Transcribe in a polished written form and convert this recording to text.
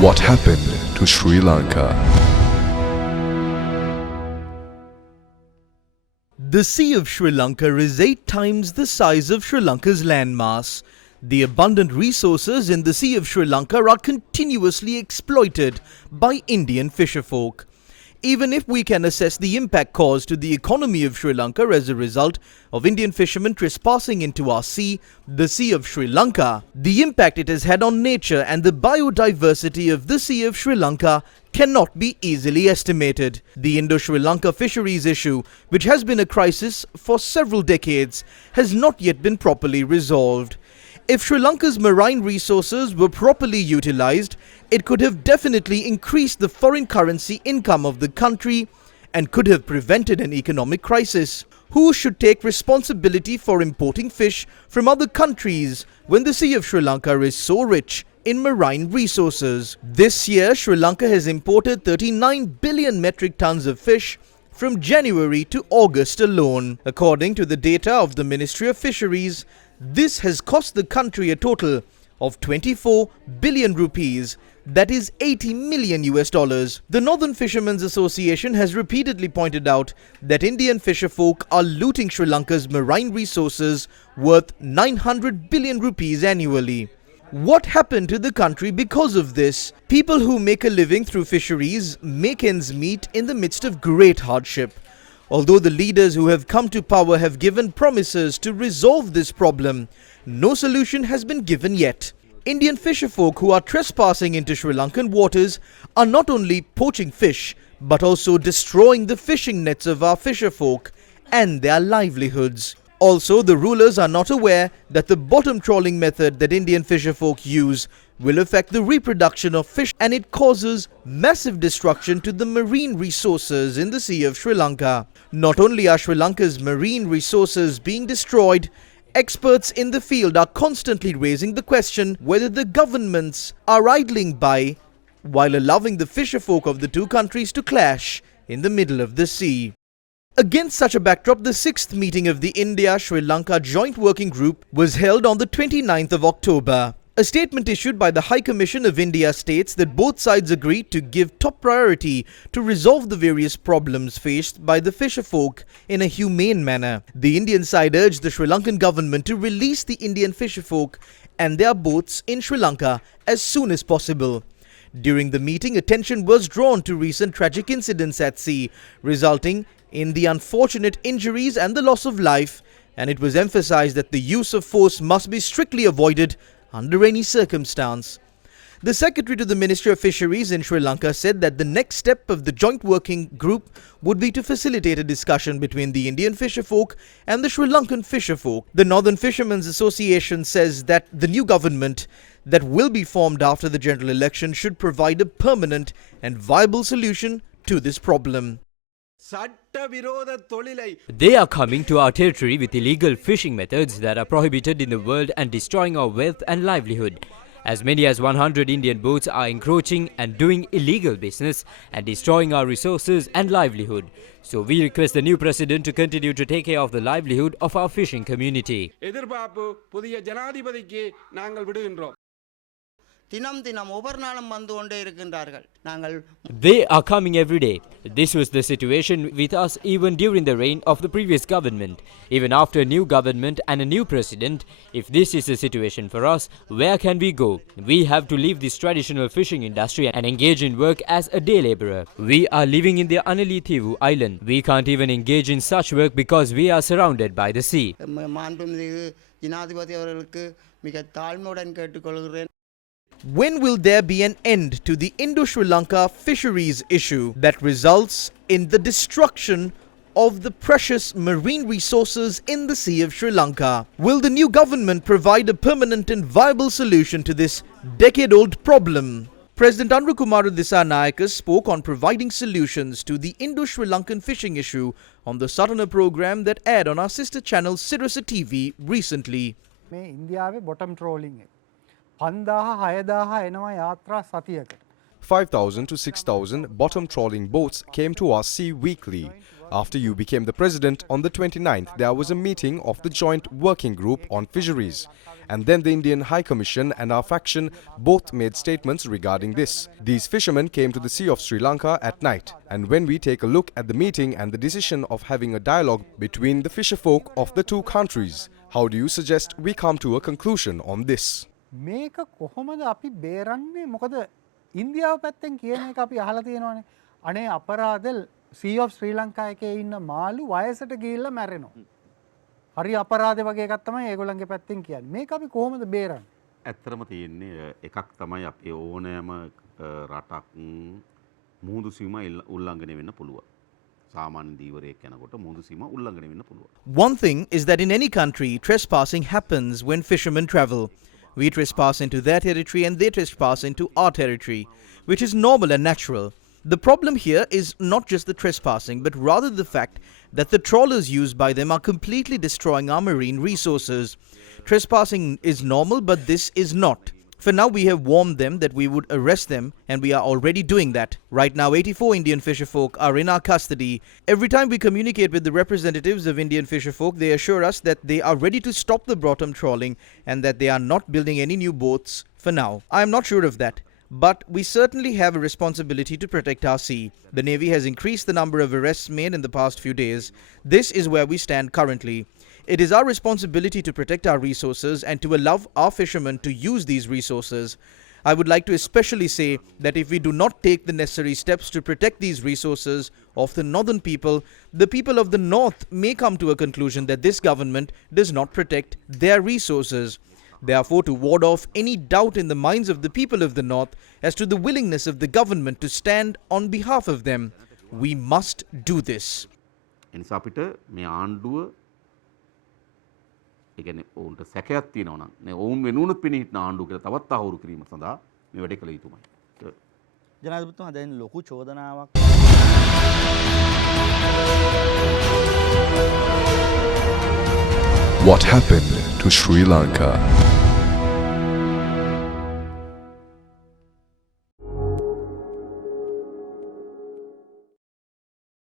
What happened to Sri Lanka? The Sea of Sri Lanka is 8 times the size of Sri Lanka's landmass. The abundant resources in the Sea of Sri Lanka are continuously exploited by Indian fisherfolk. Even if we can assess the impact caused to the economy of Sri Lanka as a result of Indian fishermen trespassing into our sea, the Sea of Sri Lanka, the impact it has had on nature and the biodiversity of the Sea of Sri Lanka cannot be easily estimated. The Indo-Sri Lanka fisheries issue, which has been a crisis for several decades, has not yet been properly resolved. If Sri Lanka's marine resources were properly utilized, it could have definitely increased the foreign currency income of the country and could have prevented an economic crisis. Who should take responsibility for importing fish from other countries when the Sea of Sri Lanka is so rich in marine resources? This year, Sri Lanka has imported 39 billion metric tons of fish from January to August alone. According to the data of the Ministry of Fisheries, this has cost the country a total of 24 billion rupees, that is $80 million. The Northern Fishermen's Association has repeatedly pointed out that Indian fisherfolk are looting Sri Lanka's marine resources worth 900 billion rupees annually. What happened to the country because of this? People who make a living through fisheries make ends meet in the midst of great hardship. Although the leaders who have come to power have given promises to resolve this problem, no solution has been given yet. Indian fisherfolk who are trespassing into Sri Lankan waters are not only poaching fish, but also destroying the fishing nets of our fisherfolk and their livelihoods. Also, the rulers are not aware that the bottom trawling method that Indian fisherfolk use will affect the reproduction of fish, and it causes massive destruction to the marine resources in the Sea of Sri Lanka. Not only are Sri Lanka's marine resources being destroyed, experts in the field are constantly raising the question whether the governments are idling by while allowing the fisherfolk of the two countries to clash in the middle of the sea. Against such a backdrop, the 6th meeting of the India-Sri Lanka Joint Working Group was held on the 29th of October. A statement issued by the High Commission of India states that both sides agreed to give top priority to resolve the various problems faced by the fisherfolk in a humane manner. The Indian side urged the Sri Lankan government to release the Indian fisherfolk and their boats in Sri Lanka as soon as possible. During the meeting, attention was drawn to recent tragic incidents at sea, resulting in the unfortunate injuries and the loss of life, and it was emphasized that the use of force must be strictly avoided under any circumstance. The Secretary to the Ministry of Fisheries in Sri Lanka said that the next step of the joint working group would be to facilitate a discussion between the Indian fisherfolk and the Sri Lankan fisherfolk. The Northern Fishermen's Association says that the new government that will be formed after the general election should provide a permanent and viable solution to this problem. They are coming to our territory with illegal fishing methods that are prohibited in the world and destroying our wealth and livelihood. As many as 100 Indian boats are encroaching and doing illegal business and destroying our resources and livelihood. So we request the new president to continue to take care of the livelihood of our fishing community. They are coming every day. This was the situation with us even during the reign of the previous government. Even after a new government and a new president, if this is the situation for us, where can we go? We have to leave this traditional fishing industry and engage in work as a day laborer. We are living in the Analithivu island. We can't even engage in such work because we are surrounded by the sea. When will there be an end to the Indo-Sri Lanka fisheries issue that results in the destruction of the precious marine resources in the Sea of Sri Lanka? Will the new government provide a permanent and viable solution to this decade-old problem? President Anrukumaru Dissanayake spoke on providing solutions to the Indo-Sri Lankan fishing issue on the Satana program that aired on our sister channel Sirasa TV recently. Bottom trawling 5,000 to 6,000 bottom trawling boats came to our sea weekly. After you became the president on the 29th, there was a meeting of the Joint Working Group on Fisheries. And then the Indian High Commission and our faction both made statements regarding this. These fishermen came to the Sea of Sri Lanka at night. And when we take a look at the meeting and the decision of having a dialogue between the fisherfolk of the two countries, how do you suggest we come to a conclusion on this? මේක කොහොමද අපි බේරන්නේ? මොකද ඉන්දියාව පැත්තෙන් කියන එක අපි අහලා තියෙනවානේ. අනේ අපරාධ Sea of Sri Lanka එකේ ඉන්න මාළු වයසට ගිහිල්ලා මැරෙනවා. හරි අපරාධ වගේ එකක් තමයි ඒගොල්ලන්ගේ පැත්තෙන් කියන්නේ. මේක අපි කොහොමද බේරන්නේ? ඇත්තටම තියෙන්නේ එකක් තමයි අපේ ඕනෑම රටක් මුහුදු සීම උල්ලංඝනය වෙන්න පුළුවන්. සාමාන්‍ය දීවරයක් යනකොට මුහුදු සීම උල්ලංඝනය වෙන්න පුළුවන්. One thing is that in any country, trespassing happens when fishermen travel. We trespass into their territory and they trespass into our territory, which is normal and natural. The problem here is not just the trespassing, but rather the fact that the trawlers used by them are completely destroying our marine resources. Trespassing is normal, but this is not. For now, we have warned them that we would arrest them, and we are already doing that. Right now, 84 Indian fisherfolk are in our custody. Every time we communicate with the representatives of Indian fisherfolk, they assure us that they are ready to stop the bottom trawling and that they are not building any new boats for now. I am not sure of that. But we certainly have a responsibility to protect our sea. The Navy has increased the number of arrests made in the past few days. This is where we stand currently. It is our responsibility to protect our resources and to allow our fishermen to use these resources. I would like to especially say that if we do not take the necessary steps to protect these resources of the northern people, the people of the north may come to a conclusion that this government does not protect their resources. Therefore, to ward off any doubt in the minds of the people of the north as to the willingness of the government to stand on behalf of them, we must do this. එනිසා අපිට මේ ආණ්ඩුව ඒ කියන්නේ ඔවුන්ට සැකයක් තියෙනවා නම් නේ ඔවුන් වෙනුවනුත් පිණිහිටන ආණ්ඩුව කියලා තවත් අහුරු කිරීම සඳහා මේ වැඩේ කළ යුතුමයි. ජනාධිපතිතුමා දැන් ලොකු චෝදනාවක් What happened to Sri Lanka?